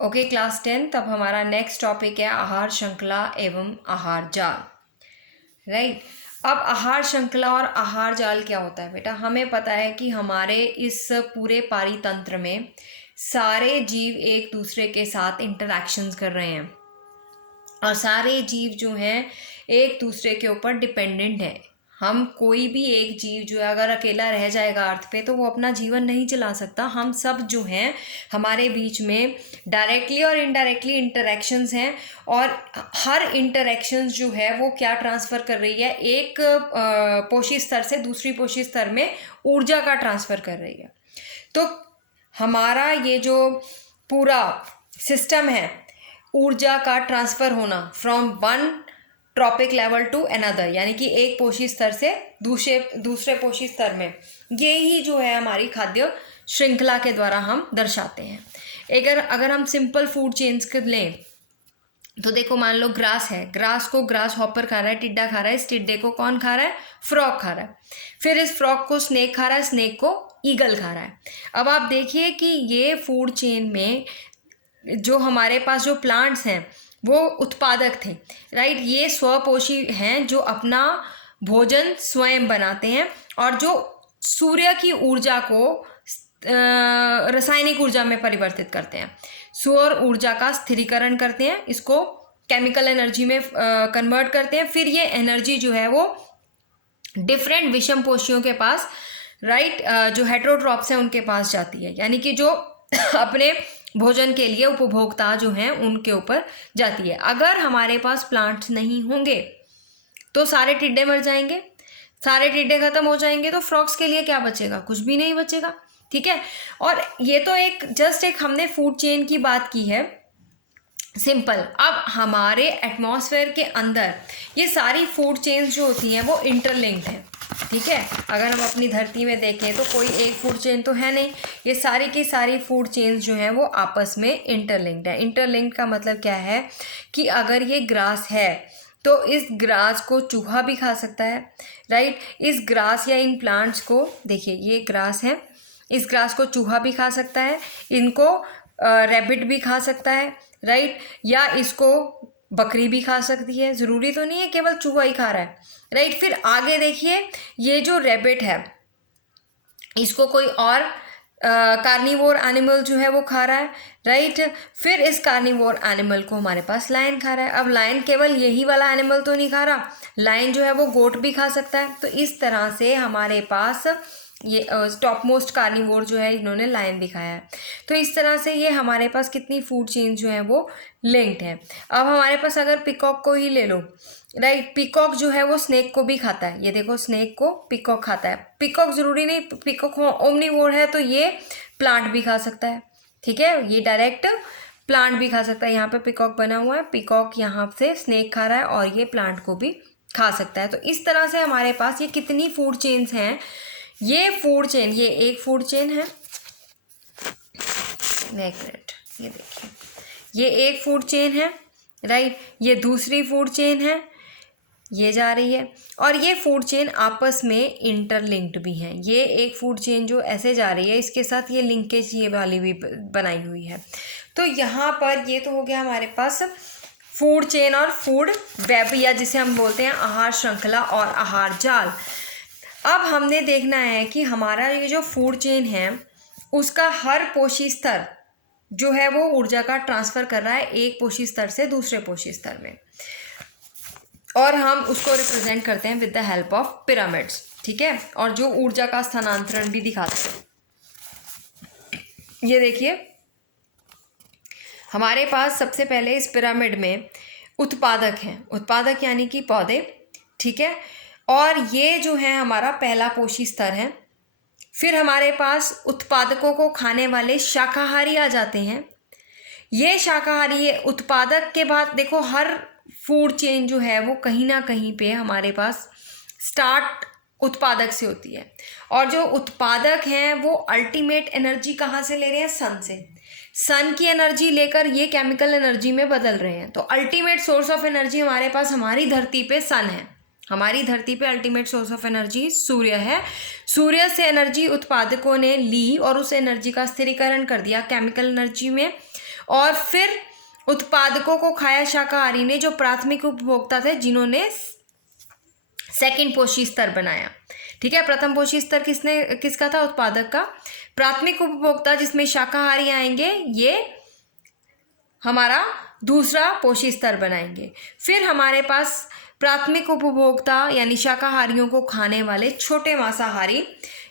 Okay class 10। अब हमारा next topic है आहार श्रृंखला एवं आहार जाल। राइट। अब आहार श्रृंखला और आहार जाल क्या होता है बेटा? हमें पता है कि हमारे इस पूरे पारितंत्र में सारे जीव एक दूसरे के साथ इंटरैक्शंस कर रहे हैं और सारे जीव जो हैं एक दूसरे के ऊपर डिपेंडेंट हैं। हम कोई भी एक जीव जो है अगर अकेला रह जाएगा अर्थ पे तो वो अपना जीवन नहीं चला सकता। हम सब जो हैं हमारे बीच में डायरेक्टली और इनडायरेक्टली इंटरेक्शंस हैं और हर इंटरेक्शंस जो है वो क्या ट्रांसफ़र कर रही है, एक पोषी स्तर से दूसरी पोषी स्तर में ऊर्जा का ट्रांसफ़र कर रही है। तो हमारा ये जो पूरा सिस्टम है ऊर्जा का ट्रांसफ़र होना from one tropic level to another, यानी कि एक पोषी स्तर से दूसरे पोषी स्तर में, ये ही जो है हमारी खाद्य श्रृंखला के द्वारा हम दर्शाते हैं। अगर हम सिंपल फूड चेन्स को लें तो देखो, मान लो ग्रास है, ग्रास को ग्रास हॉपर खा रहा है, टिड्डा खा रहा है, इस टिड्डे को कौन खा रहा है? फ्रॉग खा रहा है। फिर इस फ्रॉग को स्नेक खा रहा है, स्नेक को ईगल खा रहा है। अब आप देखिए कि ये फूड चेन में जो हमारे पास जो प्लांट्स हैं वो उत्पादक थे, राइट। ये स्वपोषी हैं जो अपना भोजन स्वयं बनाते हैं और जो सूर्य की ऊर्जा को रासायनिक ऊर्जा में परिवर्तित करते हैं, सौर ऊर्जा का स्थिरीकरण करते हैं, इसको केमिकल एनर्जी में कन्वर्ट करते हैं। फिर ये एनर्जी जो है वो डिफरेंट विषम पोषियों के पास, राइट, जो हेटेरोट्रॉप्स हैं उनके पास जाती है, यानी कि जो अपने भोजन के लिए उपभोक्ता जो हैं उनके ऊपर जाती है। अगर हमारे पास प्लांट्स नहीं होंगे तो सारे टिड्डे मर जाएंगे, सारे टिड्डे खत्म हो जाएंगे तो फ्रॉग्स के लिए क्या बचेगा? कुछ भी नहीं बचेगा, ठीक है। और ये तो एक हमने फूड चेन की बात की है सिंपल। अब हमारे एटमॉस्फेयर के अंदर ये सारी फूड चेन्स जो होती हैं वो इंटरलिंक्ड हैं, ठीक है। अगर हम अपनी धरती में देखें तो कोई एक फूड चेन तो है नहीं, ये सारी की सारी फूड चेन्स जो हैं वो आपस में इंटरलिंक्ड है। इंटरलिंक्ड का मतलब क्या है कि अगर ये ग्रास है तो इस ग्रास को चूहा भी खा सकता है, राइट। इस ग्रास या इन प्लांट्स को देखिए, ये ग्रास है, इस ग्रास को चूहा भी खा सकता है, इनको रैबिट भी खा सकता है, राइट, या इसको बकरी भी खा सकती है। ज़रूरी तो नहीं है केवल चूहा ही खा रहा है, राइट। फिर आगे देखिए, ये जो रैबिट है इसको कोई और कार्निवोर एनिमल जो है वो खा रहा है, राइट। फिर इस कार्निवोर एनिमल को हमारे पास लायन खा रहा है। अब लायन केवल यही वाला एनिमल तो नहीं खा रहा, लायन जो है वो गोट भी खा सकता है। तो इस तरह से हमारे पास ये टॉप मोस्ट कार्निवोर जो है इन्होंने लायन दिखाया है। तो इस तरह से ये हमारे पास कितनी फूड चेन जो है वो लिंक्ड है। अब हमारे पास अगर पिकॉक को ही ले लो, राइट, पिकॉक जो है वो स्नेक को भी खाता है। ये देखो, स्नेक को पिकॉक खाता है। पिकॉक ज़रूरी नहीं पिकॉक ओमनीवोर है तो ये प्लांट भी खा सकता है, ठीक है, ये डायरेक्ट प्लांट भी खा सकता है। यहाँ पे पिकॉक बना हुआ है, पिकॉक यहाँ से स्नेक खा रहा है और ये प्लांट को भी खा सकता है। तो इस तरह से हमारे पास ये कितनी फूड चेन्स हैं। ये फूड चेन, ये एक फूड चेन है, एक मिनट, ये देखिए, ये एक फूड चेन है, राइट। ये दूसरी फूड चेन है, ये जा रही है, और ये फूड चेन आपस में इंटरलिंक्ड भी हैं। ये एक फूड चेन जो ऐसे जा रही है इसके साथ ये लिंकेज ये वाली भी बनाई हुई है। तो यहाँ पर ये तो हो गया हमारे पास फूड चेन और फूड वेब, या जिसे हम बोलते हैं आहार श्रृंखला और आहार जाल। अब हमने देखना है कि हमारा ये जो फूड चेन है उसका हर पोषी स्तर जो है वो ऊर्जा का ट्रांसफ़र कर रहा है एक पोषी स्तर से दूसरे पोषी स्तर में, और हम उसको रिप्रेजेंट करते हैं with the help of pyramids, ठीक है। और जो ऊर्जा का स्थानांतरण भी दिखाते हैं। ये देखिए, हमारे पास सबसे पहले इस पिरामिड में उत्पादक हैं, उत्पादक यानी कि पौधे, ठीक है। और ये जो है हमारा पहला पोषी स्तर है। फिर हमारे पास उत्पादकों को खाने वाले शाकाहारी आ जाते हैं। ये शाकाहारी है उत्पादक के बाद देखो, हर फूड चेन जो है वो कहीं ना कहीं पे हमारे पास स्टार्ट उत्पादक से होती है, और जो उत्पादक हैं वो अल्टीमेट एनर्जी कहाँ से ले रहे हैं? सन से। सन की एनर्जी लेकर ये केमिकल एनर्जी में बदल रहे हैं। तो अल्टीमेट सोर्स ऑफ एनर्जी हमारे पास हमारी धरती पे सन है, हमारी धरती पे अल्टीमेट सोर्स ऑफ एनर्जी सूर्य है। सूर्य से एनर्जी उत्पादकों ने ली और उस एनर्जी का स्थिरीकरण कर दिया केमिकल एनर्जी में, और फिर उत्पादकों को खाया शाकाहारी ने, जो प्राथमिक उपभोक्ता थे, जिन्होंने सेकंड पोषी स्तर बनाया। ठीक है, प्रथम पोषी स्तर किसका था? उत्पादक का। प्राथमिक उपभोक्ता जिसमें शाकाहारी आएंगे, ये हमारा दूसरा पोषी स्तर बनाएंगे। फिर हमारे पास प्राथमिक उपभोक्ता यानी शाकाहारियों को खाने वाले छोटे मांसाहारी,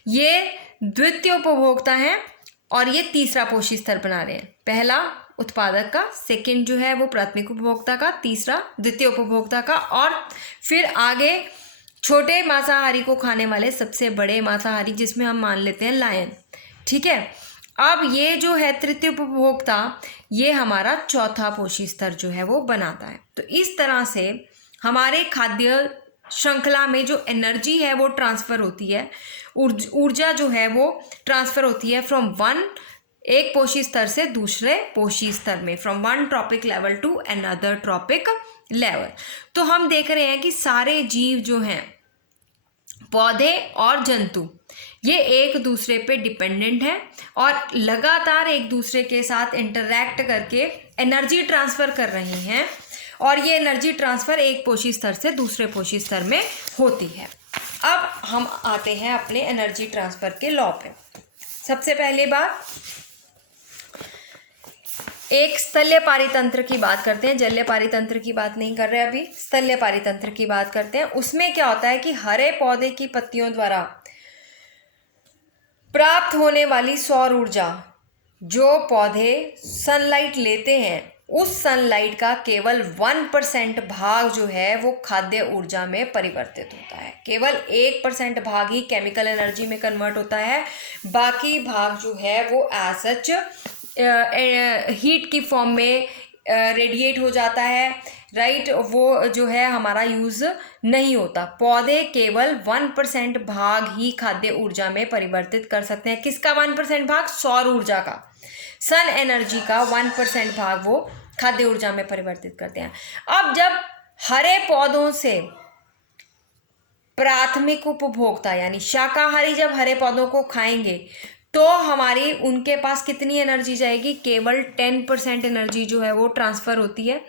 ये द्वितीय उपभोक्ता हैं और ये तीसरा पोषी स्तर बना रहे हैं। पहला उत्पादक का, सेकंड जो है वो प्राथमिक उपभोक्ता का, तीसरा द्वितीय उपभोक्ता का, और फिर आगे छोटे मांसाहारी को खाने वाले सबसे बड़े मांसाहारी, जिसमें हम मान लेते हैं लायन। ठीक है, अब ये जो है तृतीय उपभोक्ता, ये हमारा चौथा पोषी स्तर जो है वो बनाता है। तो इस तरह से हमारे खाद्य श्रृंखला में जो एनर्जी है वो ट्रांसफ़र होती है, ऊर्जा जो है वो ट्रांसफ़र होती है फ्रॉम एक पोषी स्तर से दूसरे पोषी स्तर में, from one tropic level to another tropic level. तो हम देख रहे हैं कि सारे जीव जो हैं, पौधे और जंतु, ये एक दूसरे पे डिपेंडेंट हैं और लगातार एक दूसरे के साथ इंटरैक्ट करके एनर्जी ट्रांसफ़र कर रही हैं, और ये एनर्जी ट्रांसफ़र एक पोषी स्तर से दूसरे पोषी स्तर में होती है। अब हम आते हैं अपने एनर्जी ट्रांसफ़र के लॉ पे। सबसे पहले बात, एक स्थल्य पारितंत्र की बात करते हैं, जलीय पारितंत्र की बात नहीं कर रहे अभी, स्थल्य पारितंत्र की बात करते हैं। उसमें क्या होता है कि हरे पौधे की पत्तियों द्वारा प्राप्त होने वाली सौर ऊर्जा, जो पौधे सनलाइट लेते हैं, उस सनलाइट का केवल 1% भाग जो है वो खाद्य ऊर्जा में परिवर्तित होता है। केवल 1% भाग ही केमिकल एनर्जी में कन्वर्ट होता है, बाकी भाग जो है वो एज सच हीट की फॉर्म में रेडिएट हो जाता है, राइट। वो जो है हमारा यूज़ नहीं होता। पौधे केवल 1% भाग ही खाद्य ऊर्जा में परिवर्तित कर सकते हैं। किसका 1% भाग? सौर ऊर्जा का, सन एनर्जी का 1% भाग वो खाद्य ऊर्जा में परिवर्तित करते हैं। अब जब हरे पौधों से प्राथमिक उपभोक्ता यानी शाकाहारी जब हरे पौधों को खाएंगे, तो हमारी उनके पास कितनी एनर्जी जाएगी? केवल 10% एनर्जी जो है वो ट्रांसफ़र होती है,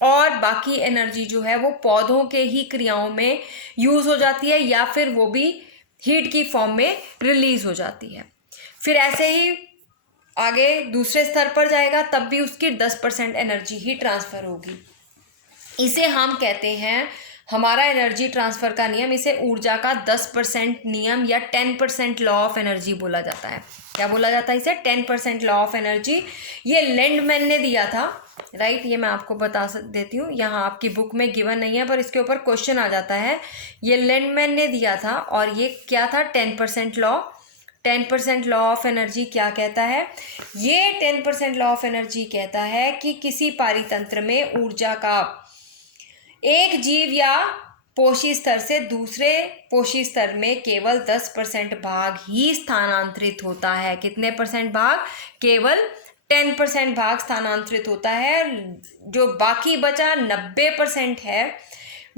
और बाकी एनर्जी जो है वो पौधों के ही क्रियाओं में यूज़ हो जाती है, या फिर वो भी हीट की फॉर्म में रिलीज़ हो जाती है। फिर ऐसे ही आगे दूसरे स्तर पर जाएगा, तब भी उसकी 10% एनर्जी ही ट्रांसफ़र होगी। इसे हम कहते हैं, हमारा एनर्जी ट्रांसफ़र का नियम, इसे ऊर्जा का 10% नियम या 10% लॉ ऑफ एनर्जी बोला जाता है। क्या बोला जाता है इसे? 10% लॉ ऑफ एनर्जी। ये लैंडमैन ने दिया था, राइट। ये मैं आपको बता देती हूँ, यहाँ आपकी बुक में गिवन नहीं है पर इसके ऊपर क्वेश्चन आ जाता है। ये लैंडमैन ने दिया था, और ये क्या था? 10% लॉ। 10% लॉ ऑफ एनर्जी क्या कहता है? ये 10% लॉ ऑफ एनर्जी कहता है कि किसी पारितंत्र में ऊर्जा का एक जीव या पोषी स्तर से दूसरे पोषी स्तर में केवल 10% भाग ही स्थानांतरित होता है। कितने परसेंट भाग? केवल 10% भाग स्थानांतरित होता है। जो बाकी बचा 90% है,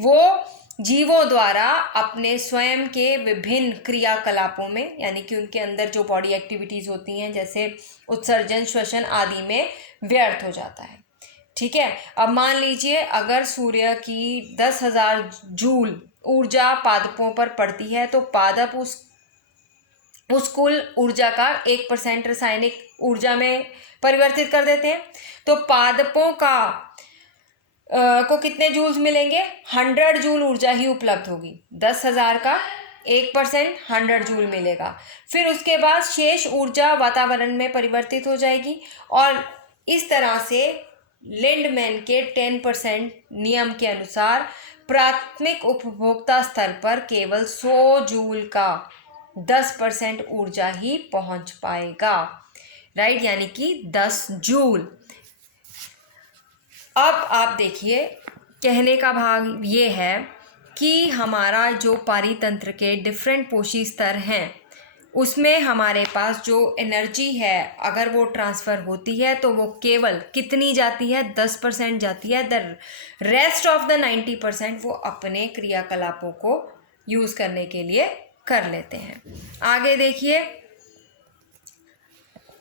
वो जीवों द्वारा अपने स्वयं के विभिन्न क्रियाकलापों में, यानी कि उनके अंदर जो बॉडी एक्टिविटीज़ होती हैं, जैसे उत्सर्जन, श्वसन आदि में व्यर्थ हो जाता है। ठीक है। अब मान लीजिए अगर सूर्य की 10,000 जूल ऊर्जा पादपों पर पड़ती है, तो पादप उस कुल ऊर्जा का 1% रासायनिक ऊर्जा में परिवर्तित कर देते हैं। तो पादपों को कितने जूल्स मिलेंगे? 100 जूल ऊर्जा ही उपलब्ध होगी। 10,000 का 1% 100 जूल मिलेगा। फिर उसके बाद शेष ऊर्जा वातावरण में परिवर्तित हो जाएगी, और इस तरह से लैंडमैन के 10% नियम के अनुसार प्राथमिक उपभोक्ता स्तर पर केवल 100 जूल का 10% ऊर्जा ही पहुंच पाएगा, राइट, यानी कि 10 जूल। अब आप देखिए, कहने का भाग ये है कि हमारा जो पारितंत्र के डिफरेंट पोषी स्तर हैं, उसमें हमारे पास जो एनर्जी है, अगर वो ट्रांसफ़र होती है तो वो केवल कितनी जाती है? 10% जाती है। द रेस्ट ऑफ द 90% वो अपने क्रियाकलापों को यूज़ करने के लिए कर लेते हैं। आगे देखिए,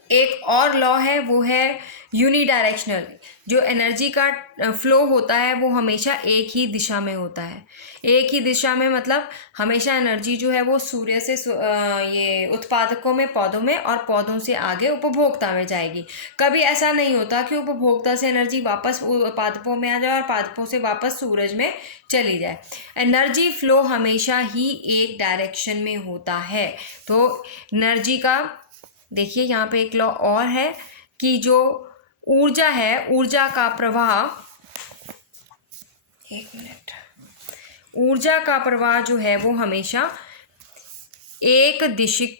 एक और लॉ है, वो है यूनिडायरेक्शनल। जो एनर्जी का फ्लो होता है वो हमेशा एक ही दिशा में होता है। एक ही दिशा में मतलब हमेशा एनर्जी जो है वो सूर्य से ये उत्पादकों में, पौधों में, और पौधों से आगे उपभोक्ता में जाएगी। कभी ऐसा नहीं होता कि उपभोक्ता से एनर्जी वापस पादपों में आ जाए और पादपों से वापस सूरज में चली जाए। एनर्जी फ्लो हमेशा ही एक डायरेक्शन में होता है। तो एनर्जी का देखिए यहाँ पे एक लॉ और है कि जो ऊर्जा है, ऊर्जा का प्रवाह, एक मिनट, ऊर्जा का प्रवाह जो है वो हमेशा एक दिशिक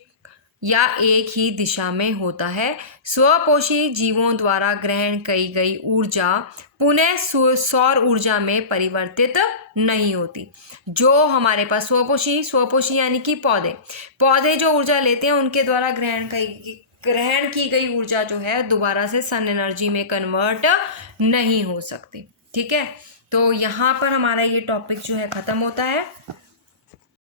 या एक ही दिशा में होता है। स्वपोषी जीवों द्वारा ग्रहण की गई ऊर्जा पुनः सौर ऊर्जा में परिवर्तित नहीं होती। जो हमारे पास स्वपोषी यानी कि पौधे जो ऊर्जा लेते हैं उनके द्वारा ग्रहण की गई ऊर्जा जो है दोबारा से सन एनर्जी में कन्वर्ट नहीं हो सकती। ठीक है, तो यहाँ पर हमारा ये टॉपिक जो है ख़त्म होता है।